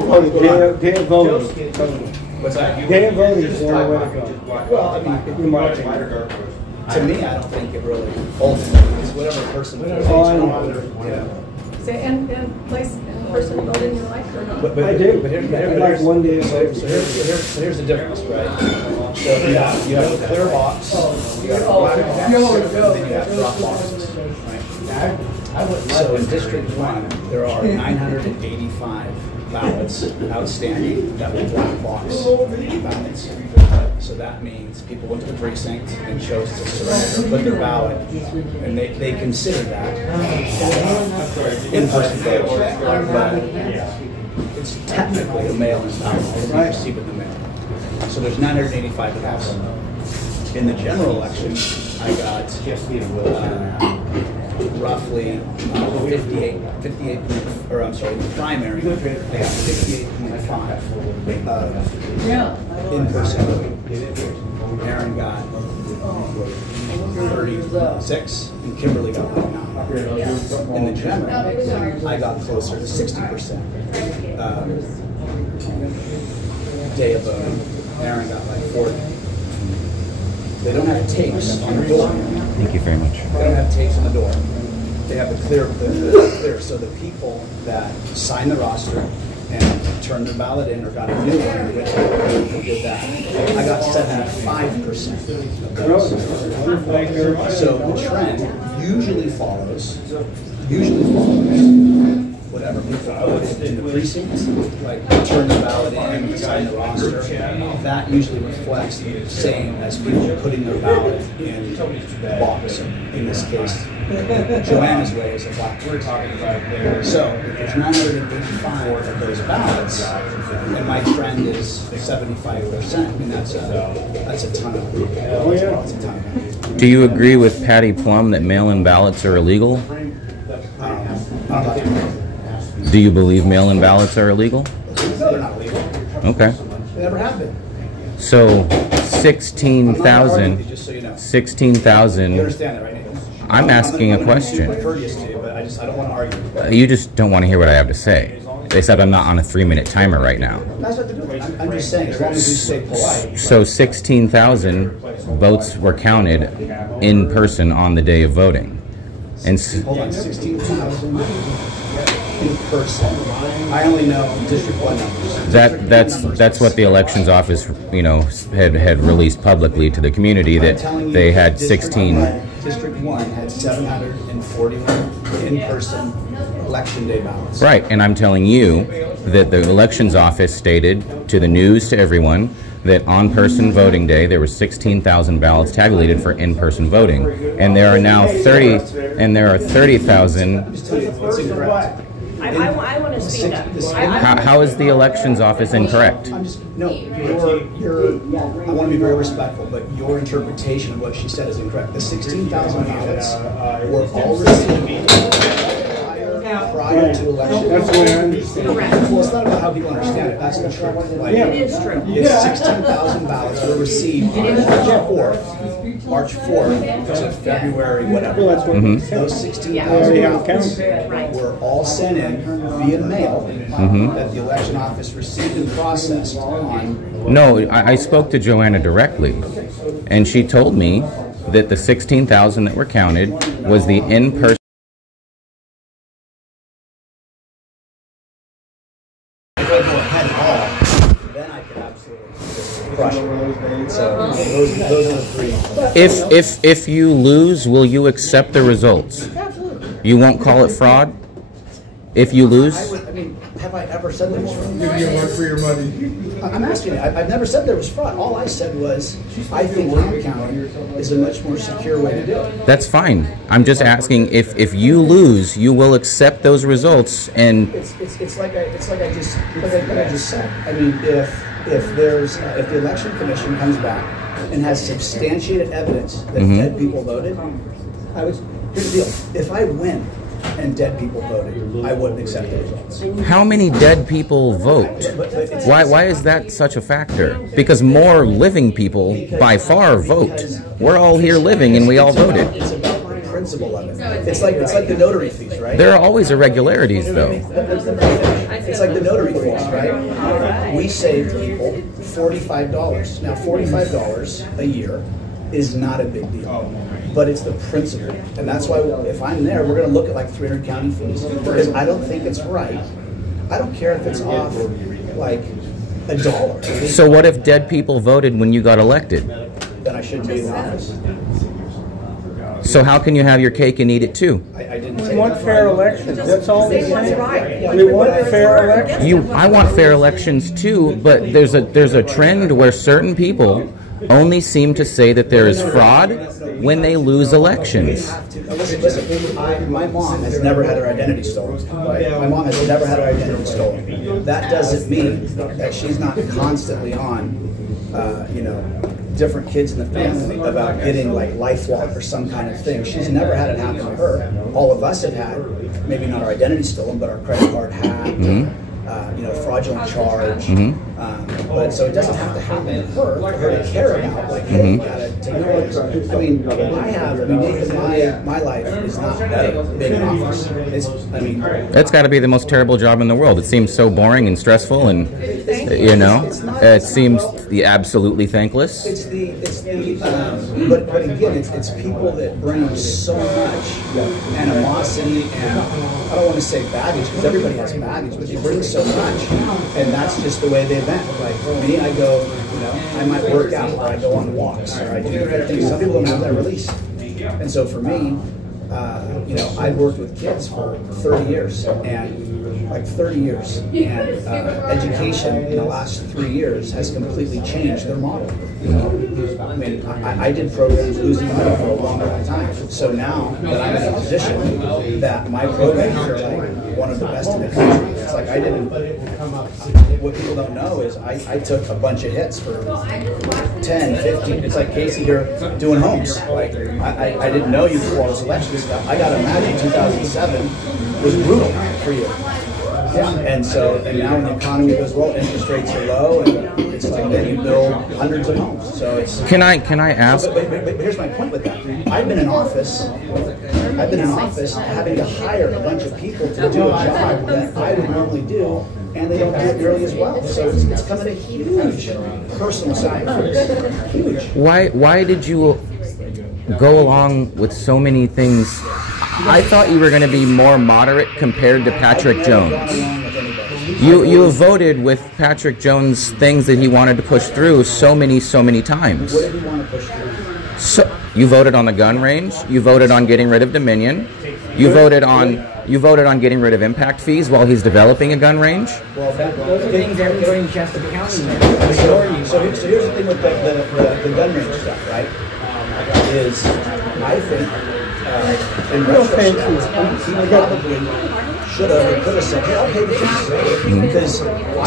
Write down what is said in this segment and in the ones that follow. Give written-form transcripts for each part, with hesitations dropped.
Day of voting. What's that? Day of voting is the only way to go. Well, I mean, In my opinion. to me, I don't think it really ultimately is whatever person. Oh, I know. Yeah. Say, and place in person voting you like or not? But I do. But here's, I'd like one day. so here's the difference, right? So you have a clear box, you have a black box, and then you have drop boxes, right? So in District 1, there are 985 ballots outstanding that were black box ballots. So that means people went to the precinct and chose to surrender or put their ballot, and they consider that in-person voting. But it's technically a mail-in ballot that you receive in the mail. So there's 985 ballots. In the general election, I got roughly 58, or I'm sorry, the primary, I got 58.5 in-person voting. Aaron got 36, and Kimberly got like 9. In the general, I got closer to 60%. Day of voting, Aaron got like 40. They don't have tapes on the door. Thank you very much. They don't have tapes on the door. They have the clear. So the people that signed the roster and turned their ballot in or got a new one, which did that, I got 75% of those. So the trend usually follows whatever people voted in the precincts, like turn the ballot in, sign the roster. That usually reflects the same as people putting their ballot in the box. In this case, Joanna's way is a black box. So if there's 985 of those ballots, and my trend is 75%, I mean that's a ton of. That's a ton. Do you agree with Patty Plum that mail-in ballots are illegal? Do you believe mail-in ballots are illegal? They're not illegal. Okay. They never have been. So 16,000. Just so you know. 16,000. You understand that, right, Nathan? I'm asking a question. I'm courteous to you, but I don't want to argue. You just don't want to hear what I have to say. They said I'm not on a 3-minute timer right now. That's what they're doing. I'm just saying, as long as you stay polite. So 16,000 votes were counted in person on the day of voting. And Hold on, 16,000 in person. I only know District 1 numbers. that's what the elections office, had released publicly to the community, that they had 16. District 1 had 741 in-person election day ballots. Right, and I'm telling you that the elections office stated to the news, to everyone, that on person voting day there were 16,000 ballots tabulated for in-person voting, and there are now 30,000. I want to speak up. How is the elections office incorrect? I want to be very respectful, but your interpretation of what she said is incorrect. The 16,000 ballots were all received prior to election. That's the way I understand it. Correct. Well, it's not about how people understand it. That's the truth. Like, It is true. if 16,000 ballots were received on March 4th to February whatever, Well, that's what those 16,000 ballots Right. were all sent in via mail that the election office received and processed on. No, I spoke to Joanna directly, and she told me that the 16,000 that were counted was the in-person. If I go ahead at all, then I could absolutely crush it. So those are the three. If you lose, will you accept the results? Absolutely. You won't call it fraud? If you lose? Have I ever said there was fraud? You work for your money. I'm asking you. I've never said there was fraud. All I said was, I think hand counting is a much more secure way to do it. That's fine. I'm just asking if you lose, you will accept those results, and It's like I just said. I mean, if the election commission comes back and has substantiated evidence that dead people voted, here's the deal. If I win and dead people voted, I wouldn't accept the results. how many dead people vote? Why is that such a factor? Because more living people by far vote. We're all here living and we all voted. It's about the principle of it. It's like the notary fees, right? There are always irregularities though. It's it's like the notary fees, right? We saved people $45. Now, $45 a year is not a big deal, but it's the principle, and that's why if I'm there, we're going to look at like 300 county fees because I don't think it's right. I don't care if it's off like $1. So what if dead people voted when you got elected? Then I shouldn't be in office. So how can you have your cake and eat it too? I didn't. We want fair elections. That's all we Say what's say. right. We want fair elections. I want fair elections too, but there's a trend where certain people only seem to say that there is fraud when they lose elections. Listen, my mom has never had her identity stolen. Right? My mom has never had her identity stolen. That doesn't mean that she's not constantly on, different kids in the family about getting like LifeLock or some kind of thing. She's never had it happen to her. All of us have had, maybe not our identity stolen, but our credit card hacked. Fraudulent charge. But so it doesn't have to happen to her for her to care about, like, hey, you gotta take care of this. I mean, Nathan, my life is not better being in office. That's got to be the most terrible job in the world. It seems so boring and stressful, and it seems absolutely thankless. But again, it's people that bring so much animosity and I don't want to say baggage because everybody has baggage, but they bring so much, and that's just the way they vent. Like me, I go, I might work out, or I go on walks, or I do different things. Some people don't have that release, and so for me, I've worked with kids for 30 years, and education in the last 3 years has completely changed their model. I mean, I did programs losing money for a long time. So now that I'm in a position that my programs are like one of the best in the country, it's like I didn't. What people don't know is I took a bunch of hits for 10, 15. It's like Casey here doing homes. Like I didn't know you could all this election stuff. I got to imagine 2007 was brutal for you. Yeah, and now when the economy goes well, interest rates are low, and it's like then you build hundreds of homes. So it's. Can I ask? But here's my point with that. I've been in office having to hire a bunch of people to do a job that I would normally do, and they don't do it nearly as well. So it's coming a huge personal sacrifice. Huge. Why did you go along with so many things? I thought you were going to be more moderate compared to Patrick Jones. You voted with Patrick Jones things that he wanted to push through so many times. What did he want to push through? So you voted on the gun range. You voted on getting rid of Dominion. You voted on getting rid of impact fees while he's developing a gun range. Well, those are things everybody in Shasta County. So here's the thing with the gun range stuff, right? Is I think. In retrospect, he probably should have or could have said, "Hey, I'll pay the fees," because I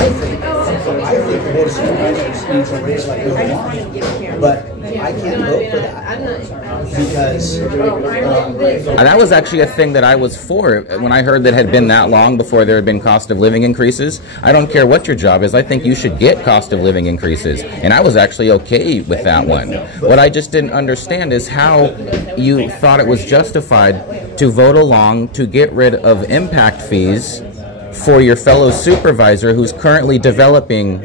think the board of supervisors needs a raise like no one. But I can't vote for that because that was actually a thing that I was for when I heard that it had been that long before there had been cost of living increases. I don't care what your job is. I think you should get cost of living increases, and I was actually okay with that one. What I just didn't understand is how you thought it was justified to vote along to get rid of impact fees for your fellow supervisor who's currently developing.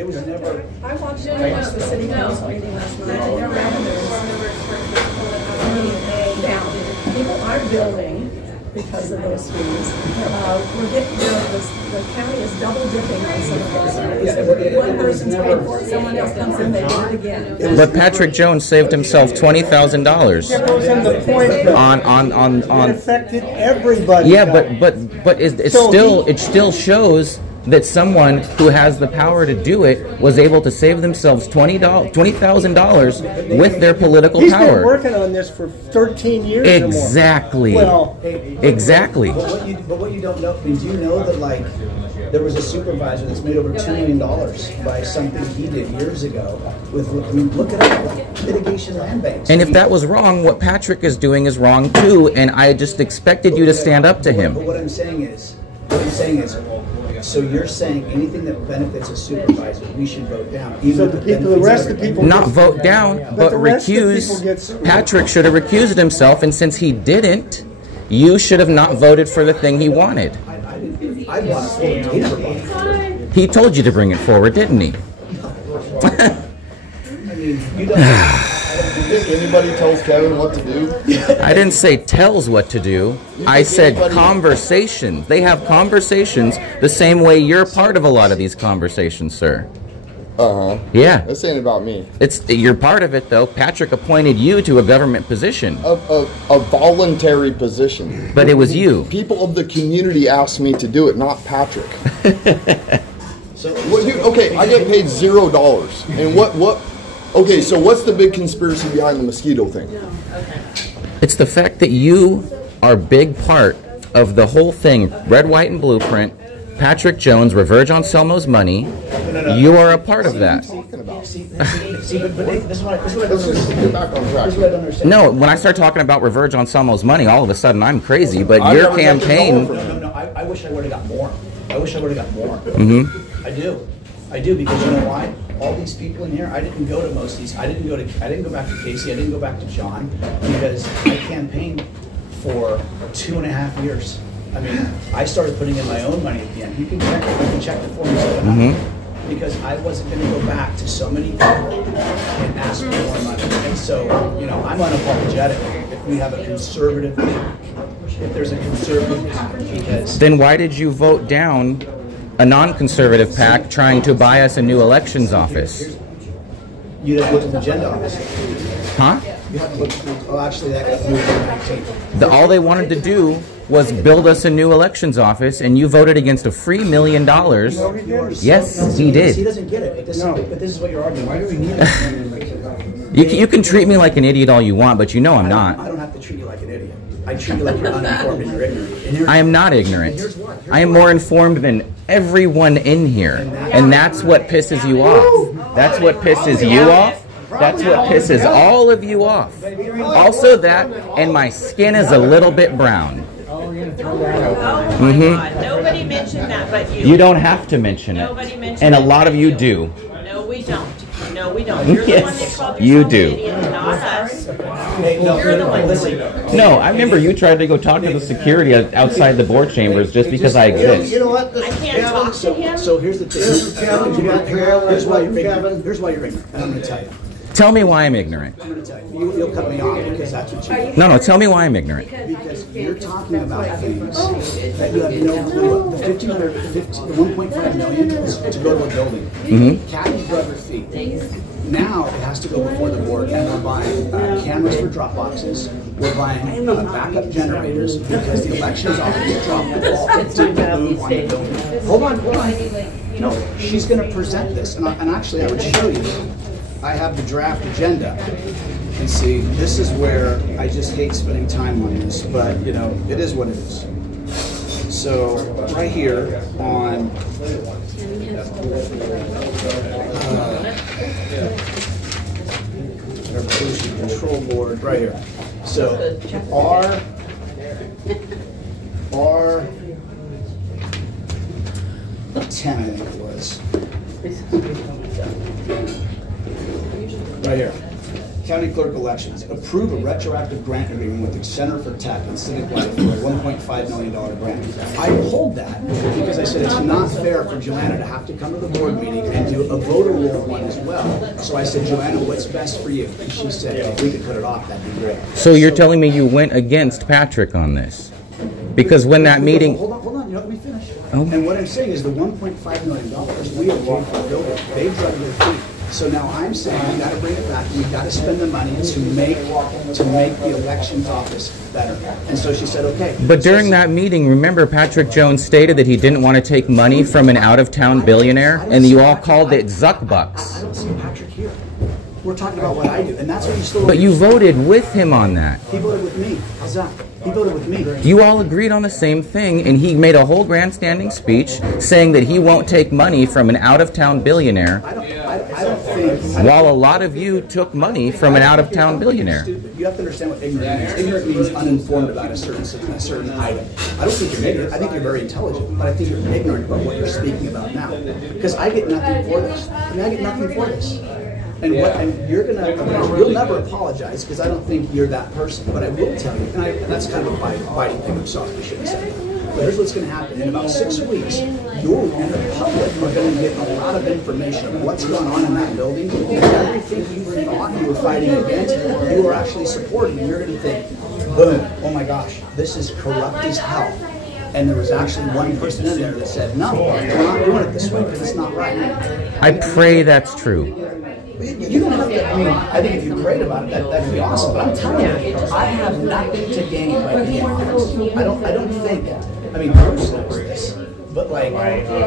I watched the city council meeting last night, and their revenues down. People aren't building because of those fees. The county is double dipping on some of those fees. One person's paying for it, someone else comes in, they do it again. But Patrick Jones saved himself $20,000 on. It affected everybody. Yeah, but it still shows that someone who has the power to do it was able to save themselves $20,000 with their political He's power. He's been working on this for 13 years exactly. or more. Well, exactly. But what you don't know, do you know that like there was a supervisor that's made over $2 million by something he did years ago with, look at it, litigation land banks. And if that was wrong, what Patrick is doing is wrong too, and I just expected you to stand up to him. But what I'm saying is, so you're saying anything that benefits a supervisor, we should vote down. Even so the rest of the people not vote down, but recuse. Patrick should have recused himself, and since he didn't, you should have not voted for the thing he wanted. I want a full He told you to bring it forward, didn't he? I mean, you don't. Do you think anybody tells Kevin what to do? I didn't say tells what to do. I said conversations. They have conversations the same way you're part of a lot of these conversations, sir. Uh-huh. Yeah. That's saying about me. You're part of it, though. Patrick appointed you to a government position. A voluntary position. But it was you. People of the community asked me to do it, not Patrick. Okay, I get paid $0. And what? Okay, so what's the big conspiracy behind the mosquito thing? It's the fact that you are big part of the whole thing. Red, white, and blueprint. Patrick Jones, Reverge on Selmo's money. You are a part of that. No, when I start talking about Reverge on Selmo's money, all of a sudden I'm crazy. But your campaign. No. I wish I would have got more. I wish I would have got more. Mm-hmm. I do because you know why? All these people in here, I didn't go to most of these. I didn't go back to Casey. I didn't go back to John because I campaigned for 2.5 years. I mean, I started putting in my own money at the end. You can check the forms because I wasn't going to go back to so many people and ask for more money. And so, you know, I'm unapologetic if we have a conservative PAC, if there's a conservative PAC, because then why did you vote down a non-conservative PAC trying to buy us a new elections office? You didn't look at the agenda, obviously. Huh? You have to look. Oh, actually, that got moved to 19. All they wanted to do was build us a new elections office, and you voted against a free $1 million. Yes, he did. He doesn't get it. But this is what you're arguing. Why do we need it? You can treat me like an idiot all you want, but you know I'm not. I don't have to treat you like an idiot. I treat you like you're uninformed and you're ignorant. I am not ignorant. I am more informed than everyone in here, and that's what pisses you off. That's what pisses you off. That's what pisses all of you off. Also that, and my skin is a little bit brown. Oh my God. Nobody mentioned that but you. You don't have to mention it. Nobody mentioned and a it lot but of you do. No, we don't. No, we don't. You're the one that Yes, called you yourself do. an idiot, not us. No, You're the one that No, I remember you tried to go talk to the security outside the board chambers just because I exist. You know what? I can't talk to him. So here's the thing. Here's why you're ignorant. Here's why you're ignorant. And I'm going to tell you. Tell me why I'm ignorant. I'm going to tell you. You'll cut me off because that's what you do. No, tell me why I'm ignorant. Because you're talking about things that you have no clue. The 1.5 million is to go to a building. Kathy drug her feet. Now it has to go before the board, and we're buying cameras for drop boxes. We're buying backup generators because the elections office dropped the ball and didn't move on the building. Hold on. No, she's going to present this, and actually I would show you. I have the draft agenda, and see, this is where I just hate spending time on this, but you know, it is what it is. So right here on our pollution control board, right here. So R10, I think it was. Right here. County Clerk Elections. Approve a retroactive grant agreement with the Center for Tech and Civic Life for a $1.5 million grant. I pulled that because I said it's not fair for Joanna to have to come to the board meeting and do a voter roll one as well. So I said, Joanna, what's best for you? And she said, if we could cut it off, that'd be great. So you're telling me you went against Patrick on this? Because when that meeting... Hold on, you know, let me finish. And what I'm saying is the $1.5 million, we have bought for the building. They drug their feet. So now I'm saying we got to bring it back. We got to spend the money to make the elections office better. And so she said, okay. But during that meeting, remember Patrick Jones stated that he didn't want to take money from an out-of-town billionaire, and you all called it Zuck Bucks. I don't see Patrick here. We're talking about what I do, and that's what you still. But you voted with him on that. He voted with me. How's that? He voted with me. You all agreed on the same thing, and he made a whole grandstanding speech saying that he won't take money from an out-of-town billionaire. I don't think. While a lot of you took money from an out-of-town billionaire. You have to understand what ignorant means. Ignorant means uninformed about a certain item. I don't think you're ignorant. I think you're very intelligent, but I think you're ignorant about what you're speaking about now. Because I get nothing for this. I get nothing for this. And you'll never apologize because I don't think you're that person. But I will tell you, and that's kind of a biting thing. I'm sorry, I shouldn't have said that. But here's what's going to happen. In about 6 weeks, you and the public are going to get a lot of information of what's going on in that building. And everything you thought you were fighting against, you were actually supporting. And you're going to think, boom, oh my gosh, this is corrupt as hell. And there was actually one person in there that said, no, we're not doing it this way because it's not right. I pray that's true. You don't have to, I mean, I think if you prayed about it, that'd be awesome. But I'm telling you, I have nothing to gain by being honest. I don't think, I mean, Bruce knows this. But like,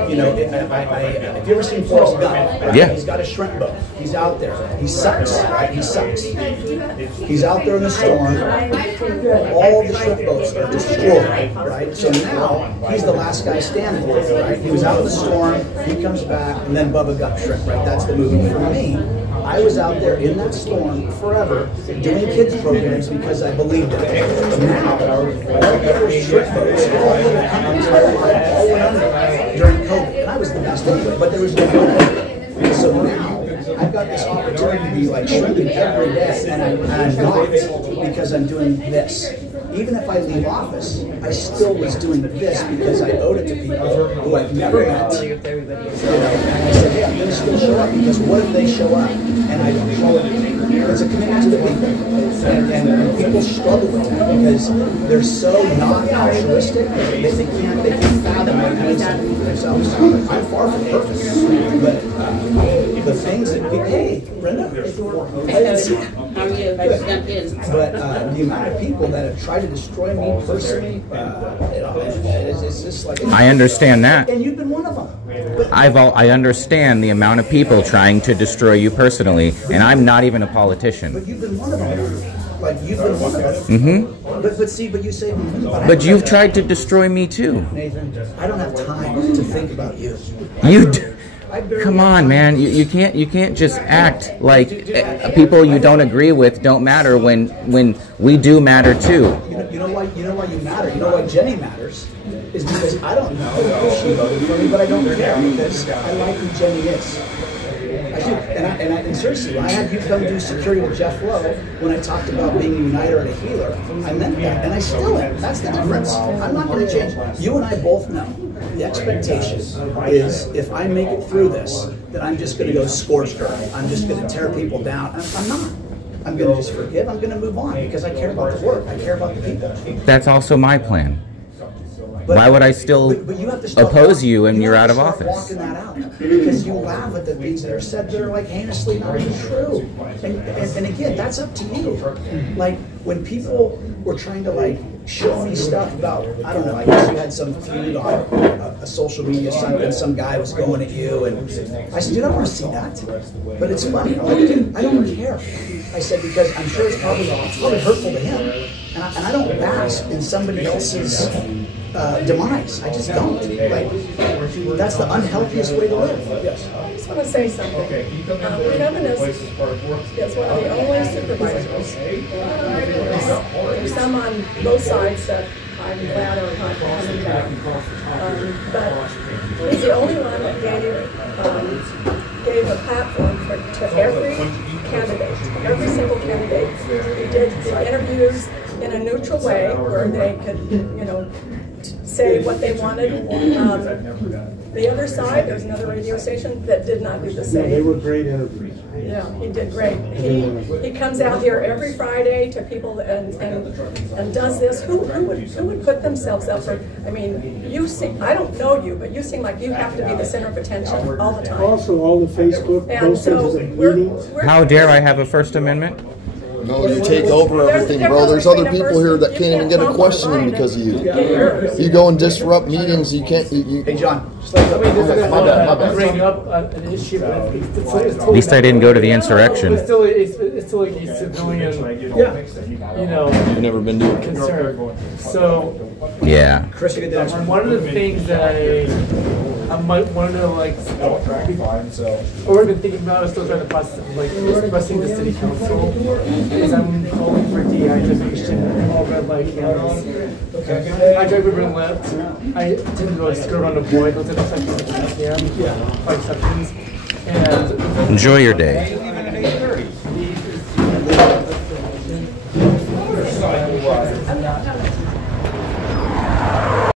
you know, if you ever seen Forrest Gump, right? Yeah. He's got a shrimp boat. He's out there. He sucks, right? He sucks. He's out there in the storm. All the shrimp boats are destroyed, right? So now he's the last guy standing, right? He was out in the storm. He comes back, and then Bubba got shrimp, right? That's the movie. For me, I was out there in that storm forever doing kids programs because I believed in it. Now, all the other shrimp boats, all the other companies all went under during COVID, and I was the best anyway, but there was no one. So now I've got this opportunity to be like shrimping every day, and I'm not because I'm doing this. Even if I leave office, I still was doing this because I owed it to people who I've never met. You know, and I said, hey, I'm going to still show up because what if they show up and I don't show up? It's a commitment to the people. And people struggle with that because they're so not altruistic that they can't fathom what it means to do for themselves. I'm far from perfect, but the things that we, hey, Brenda, I didn't see it. How are you? I stepped in. But the amount of people that have tried to destroy me personally, it's just like... I understand that. And you've been one of them. But I understand the amount of people trying to destroy you personally, and I'm not even a politician. But you've been one of them. Like, you've been one of them. Mm-hmm. But see, but you say... But you've tried to destroy me too. Nathan, I don't have time to think about you. Come on, man. You can't just act like people you don't agree with don't matter when we do matter too. You know why you matter. You know why Jenny matters is because I don't know if she voted for me, but I don't care because I like who Jenny is. I do, and seriously, when I had you come do security with Jeff Lowe, when I talked about being a uniter and a healer, I meant that, and I still am. That's the difference. I'm not going to change. You and I both know the expectation is if I make it through this, that I'm just going to go scorched earth. I'm just going to tear people down. I'm not. I'm going to just forgive. I'm going to move on because I care about the work. I care about the people. That's also my plan. But, why would I still you have to oppose you and you're out of office? Walking that out because you laugh at the things that are said that are like heinously not even true. And again, that's up to you. Like when people were trying to like show me stuff about, I don't know, I guess you had some feud on a social media site and some guy was going at you, and I said, dude, I don't want to see that. But it's funny. I'm like, dude, I don't care. I said, because I'm sure it's probably hurtful to him. And I don't bask in somebody else's demise. I just don't. Like, that's the unhealthiest way to live. Yes. I just want to say something. Kevin is one of the only supervisors. There's some on both sides that I'm glad are not coming back. But he's the only one that gave a platform to every candidate, every single candidate. He did the interviews in a neutral way where they could, you know, say what they wanted. The other side, there's another radio station that did not do the same. They were great interviews. Yeah, he did great. He comes out here every Friday to people and does this. Who would put themselves out there? I mean, you seem, I don't know you, but you seem like you have to be the center of attention all the time. Also, all the Facebook postings of meetings. How dare I have a First Amendment? No, you take over everything, bro. There's other people here that can't even get a question in because of you. You go and disrupt meetings. You can't. Hey, John. Just bring up an issue. At least I didn't go to the insurrection. It's still like a civilian, you know, You've never been to it. concern. So, Yeah. Chris, you get the answer. one of the things that I might want to like, or I've been thinking about, I'm still trying to process, like expressing the city council, is I'm calling for deactivation of all red light cameras. I drive over and left. I tend to like skirt around the void. Those are the sections that you can, 5 seconds. And Enjoy your day.